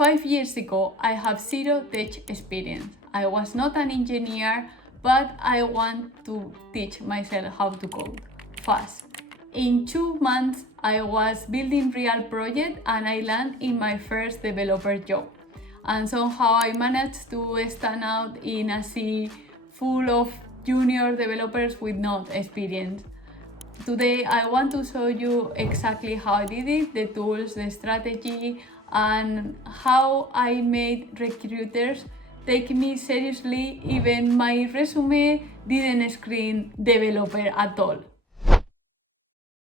5 years ago, I have zero tech experience. I was not an engineer, but I want to teach myself how to code fast. In 2 months, I was building real project and I landed in my first developer job. And somehow I managed to stand out in a sea full of junior developers with no experience. Today I want to show you exactly how I did it, the tools, the strategy, and how I made recruiters take me seriously. Even my resume didn't screen developer at all.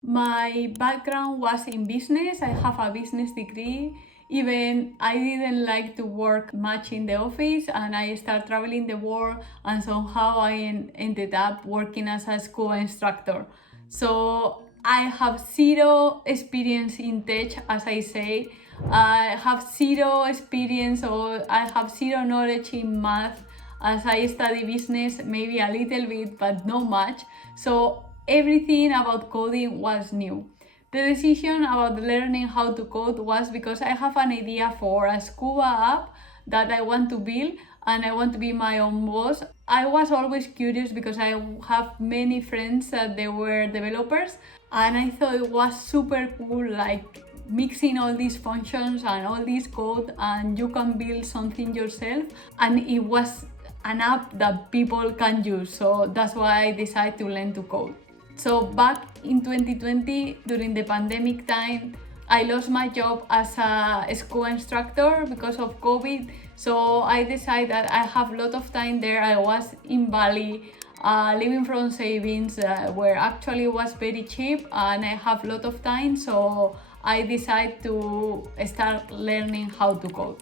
My background was in business. I have a business degree. Even I didn't like to work much in the office and I started traveling the world, and somehow I ended up working as a school instructor. So I have zero experience in tech, as I say. I have zero experience, or I have zero knowledge in math, as I study business, maybe a little bit, but not much. So everything about coding was new. The decision about learning how to code was because I have an idea for a scuba app that I want to build and I want to be my own boss. I was always curious because I have many friends that they were developers, and I thought it was super cool, like mixing all these functions and all this code, and you can build something yourself, and it was an app that people can use. So that's why I decided to learn to code. So back in 2020, during the pandemic time, I lost my job as a school instructor because of COVID. So I decided that I have a lot of time there. I was in Bali, living from savings, where actually was very cheap, and I have a lot of time. So I decided to start learning how to code.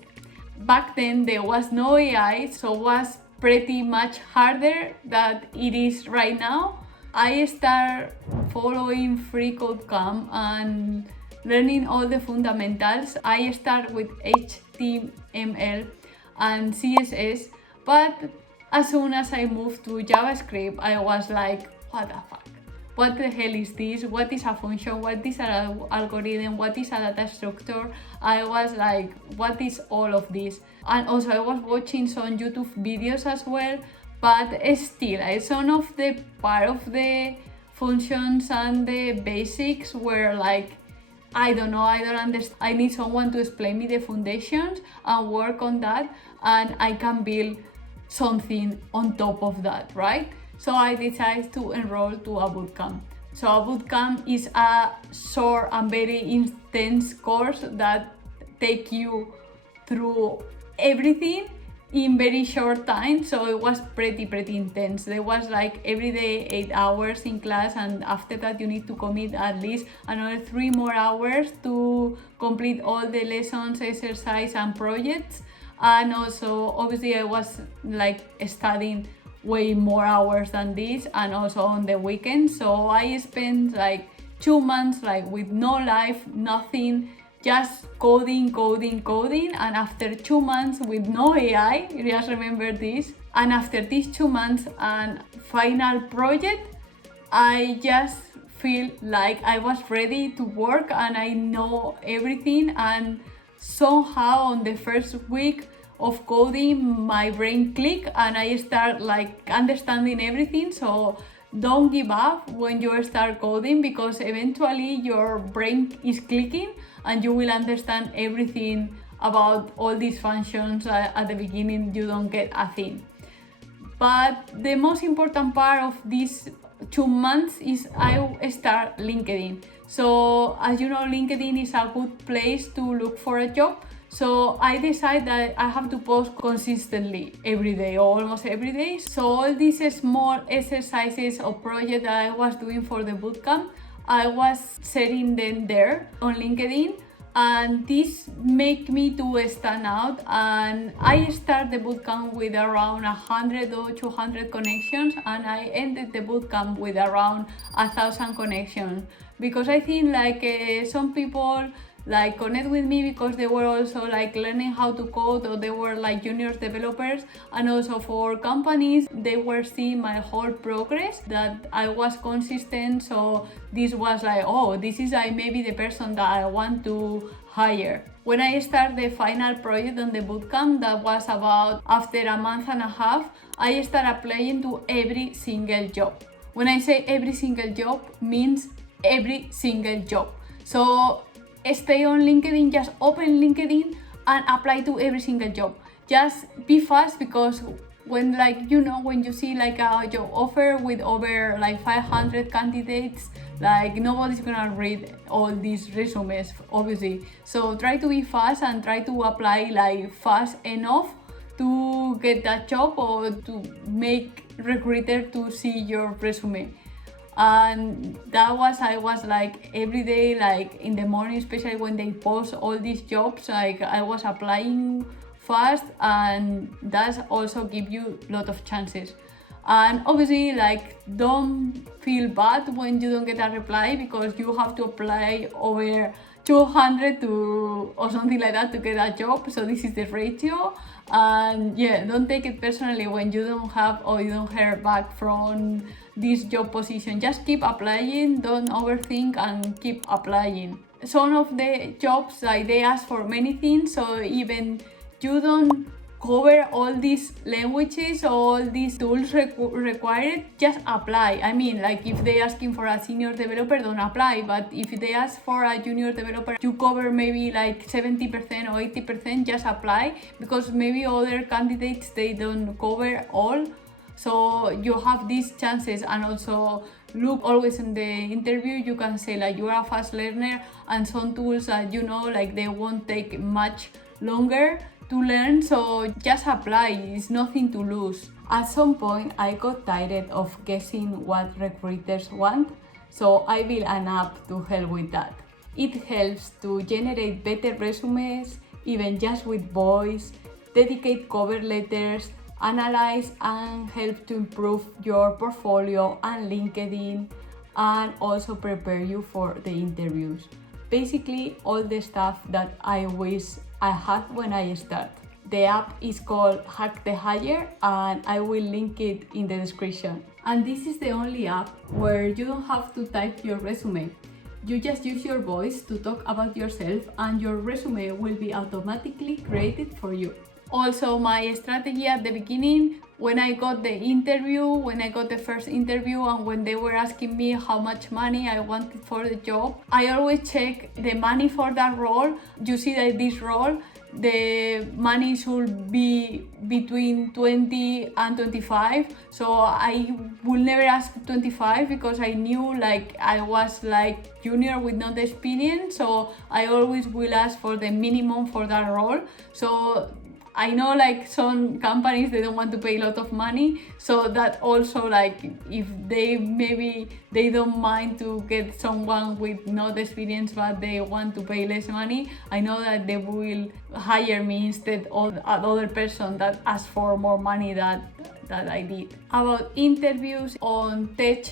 Back then there was no AI, so it was pretty much harder than it is right now. I started following free Bootcamp and learning all the fundamentals. I started with HTML and CSS, but as soon as I moved to JavaScript, I was like, what the fuck? What the hell is this? What is a function? What is an algorithm? What is a data structure? I was like, what is all of this? And also I was watching some YouTube videos as well, but still, some of the part of the functions and the basics were like, I don't know, I don't understand. I need someone to explain me the foundations and work on that, and I can build something on top of that, right? So I decided to enroll to a bootcamp. So a bootcamp is a short and very intense course that take you through everything in very short time. So it was pretty intense. There was like every day 8 hours in class, and after that you need to commit at least another 3 more hours to complete all the lessons, exercise and projects. And also obviously I was like studying way more hours than this, and also on the weekends. So I spent like 2 months like with no life, nothing, just coding, and after 2 months with no AI, just remember this, and after these 2 months and final project, I just feel like I was ready to work and I know everything. And somehow on the first week of coding, my brain clicked and I start like understanding everything. So don't give up when you start coding, because eventually your brain is clicking and you will understand everything about all these functions. At the beginning you don't get a thing. But the most important part of these 2 months is I start LinkedIn. So as you know, LinkedIn is a good place to look for a job. So I decided that I have to post consistently every day, or almost every day. So all these small exercises or projects that I was doing for the bootcamp, I was setting them there on LinkedIn, and this make me to stand out. And I started the bootcamp with around 100 or 200 connections, and I ended the bootcamp with around 1,000 connections, because I think like some people like connect with me because they were also like learning how to code, or they were like junior developers. And also for companies, they were seeing my whole progress, that I was consistent. So this was like, oh, this is like maybe the person that I want to hire. When I started the final project on the bootcamp, that was about after a month and a half, I started applying to every single job. When I say every single job, means every single job. So stay on LinkedIn, just open LinkedIn and apply to every single job. Just be fast, because when when you see like a job offer with over like 500 candidates, like nobody's gonna read all these resumes, obviously. So try to be fast and try to apply like fast enough to get that job, or to make recruiter to see your resume. And I was like every day, like in the morning, especially when they post all these jobs, like I was applying fast, and that also give you a lot of chances. And obviously, like, don't feel bad when you don't get a reply, because you have to apply over 200 to or something like that to get a job. So this is the ratio. And yeah, don't take it personally when you don't have or you don't hear back from this job position. Just keep applying, don't overthink, and keep applying. Some of the jobs, like, they ask for many things, so even you don't cover all these languages, all these tools required, just apply. I mean, like, if they asking for a senior developer, don't apply. But if they ask for a junior developer, you cover maybe like 70% or 80%, just apply, because maybe other candidates, they don't cover all. So you have these chances. And also look always in the interview, you can say like you are a fast learner, and some tools that like they won't take much longer to learn, so just apply. It's nothing to lose. At some point, I got tired of guessing what recruiters want, so I built an app to help with that. It helps to generate better resumes, even just with voice, dedicate cover letters, analyze and help to improve your portfolio and LinkedIn, and also prepare you for the interviews. Basically, all the stuff that I wish I had when I started. The app is called Hack the Hire, and I will link it in the description. And this is the only app where you don't have to type your resume. You just use your voice to talk about yourself, and your resume will be automatically created for you. Also, my strategy at the beginning, when I got the first interview, and when they were asking me how much money I wanted for the job, I always check the money for that role. You see that this role, the money should be between 20 and 25. So I will never ask 25, because I knew like I was like junior with no experience. So I always will ask for the minimum for that role. So I know like some companies, they don't want to pay a lot of money, so that also, like, if they don't mind to get someone with no experience but they want to pay less money, I know that they will hire me instead of another person that asked for more money that I did. About interviews on tech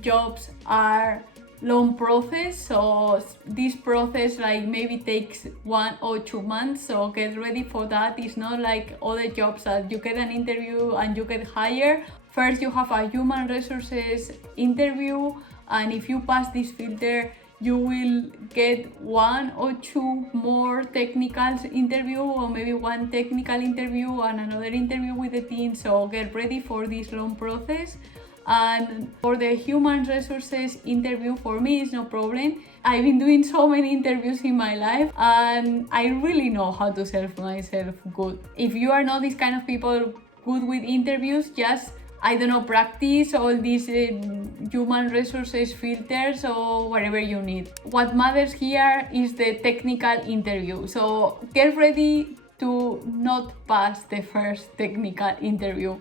jobs are long process, so this process like maybe takes 1 or 2 months, so get ready for that. It's not like other jobs that you get an interview and you get hired. First you have a human resources interview, and if you pass this filter, you will get 1 or 2 more technical interview, or maybe 1 technical interview and another interview with the team. So get ready for this long process. And for the human resources interview, for me, it's no problem. I've been doing so many interviews in my life, and I really know how to sell myself good. If you are not this kind of people good with interviews, just, I don't know, practice all these human resources filters or whatever you need. What matters here is the technical interview. So get ready to not pass the first technical interview.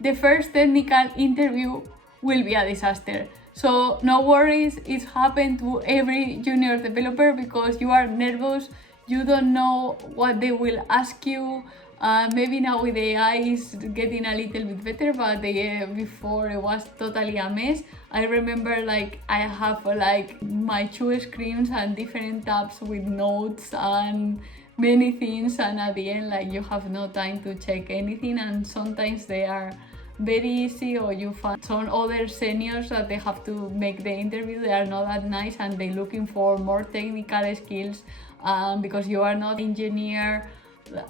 The first technical interview will be a disaster. So no worries, it's happened to every junior developer, because you are nervous, you don't know what they will ask you, Maybe now with AI is getting a little bit better, but before it was totally a mess. I remember like I have like my 2 screens and different tabs with notes and many things, and at the end like you have no time to check anything, and sometimes they are very easy, or you find some other seniors that they have to make the interview, they are not that nice and they're looking for more technical skills, because you are not engineer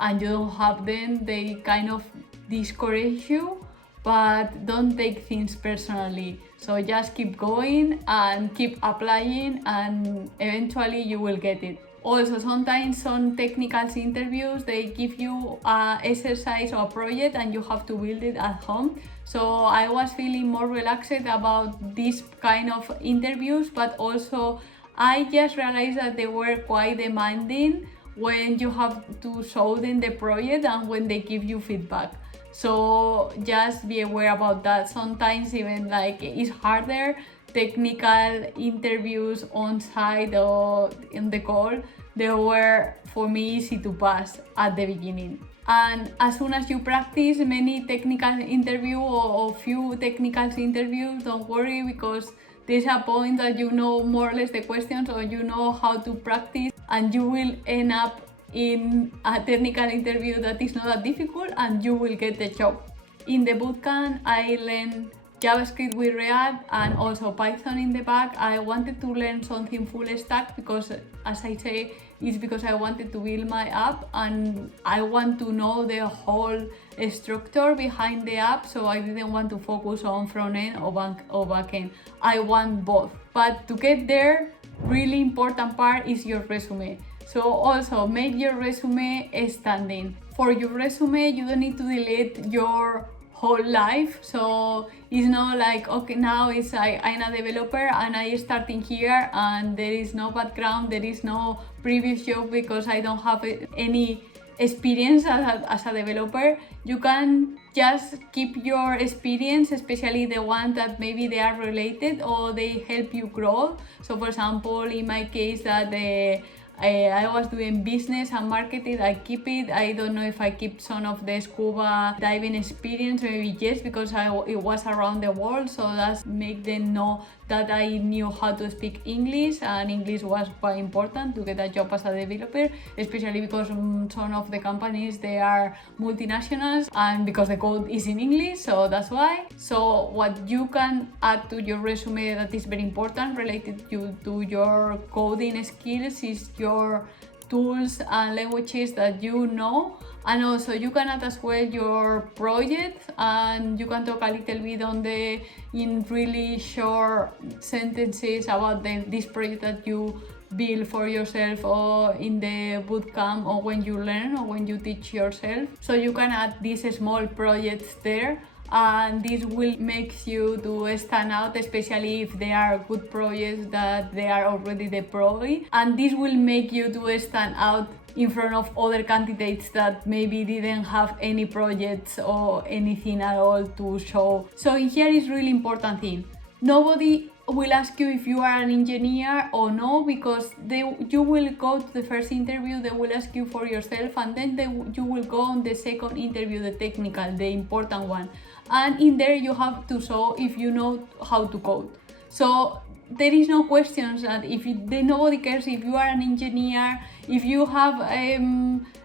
and you don't have them, they kind of discourage you. But don't take things personally, so just keep going and keep applying, and eventually you will get it. Also, sometimes some technical interviews, they give you an exercise or a project and you have to build it at home. So I was feeling more relaxed about this kind of interviews, but also I just realized that they were quite demanding when you have to show them the project and when they give you feedback. So just be aware about that. Sometimes even like it's harder, technical interviews on site or in the call, they were for me easy to pass at the beginning. And as soon as you practice many technical interview or few technical interviews, don't worry, because there's a point that you know more or less the questions, or you know how to practice, and you will end up in a technical interview that is not that difficult and you will get the job. In the bootcamp, I learned JavaScript with React and also Python in the back. I wanted to learn something full stack because, as I say, it's because I wanted to build my app and I want to know the whole structure behind the app, so I didn't want to focus on front end or back end. I want both. But to get there, really important part is your resume. So also make your resume standing. For your resume, you don't need to delete your whole life, so it's not like, okay, now it's like I'm a developer and I starting here and there is no background, there is no previous job because I don't have any experience as a developer. You can just keep your experience, especially the ones that maybe they are related or they help you grow. So for example, in my case that I was doing business and marketing, I keep it. I don't know if I keep some of the scuba diving experience, maybe yes, because it was around the world, so that's make them know that I knew how to speak English, and English was quite important to get a job as a developer, especially because some of the companies, they are multinationals and because the code is in English, so that's why. So what you can add to your resume that is very important related to your coding skills is your tools and languages that you know, and also you can add as well your project, and you can talk a little bit on in really short sentences about this project that you build for yourself or in the bootcamp or when you learn or when you teach yourself. So you can add these small projects there, and this will make you to stand out, especially if they are good projects that they are already deployed, and this will make you to stand out in front of other candidates that maybe didn't have any projects or anything at all to show. So in here is really important thing. Nobody will ask you if you are an engineer or no, because you will go to the first interview, they will ask you for yourself, and then you will go on the second interview, the technical, the important one, and in there you have to show if you know how to code. So there is no questions that nobody cares if you are an engineer, if you have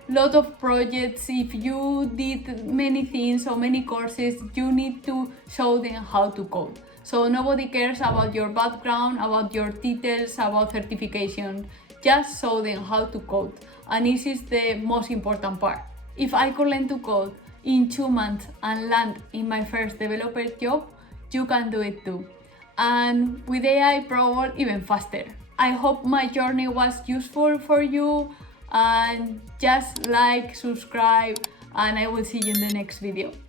lot of projects, if you did many things or many courses, you need to show them how to code. So nobody cares about your background, about your titles, about certification. Just show them how to code. And this is the most important part. If I could learn to code in 2 months and land in my first developer job, you can do it too. And with AI, probably even faster. I hope my journey was useful for you, and just like, subscribe, and I will see you in the next video.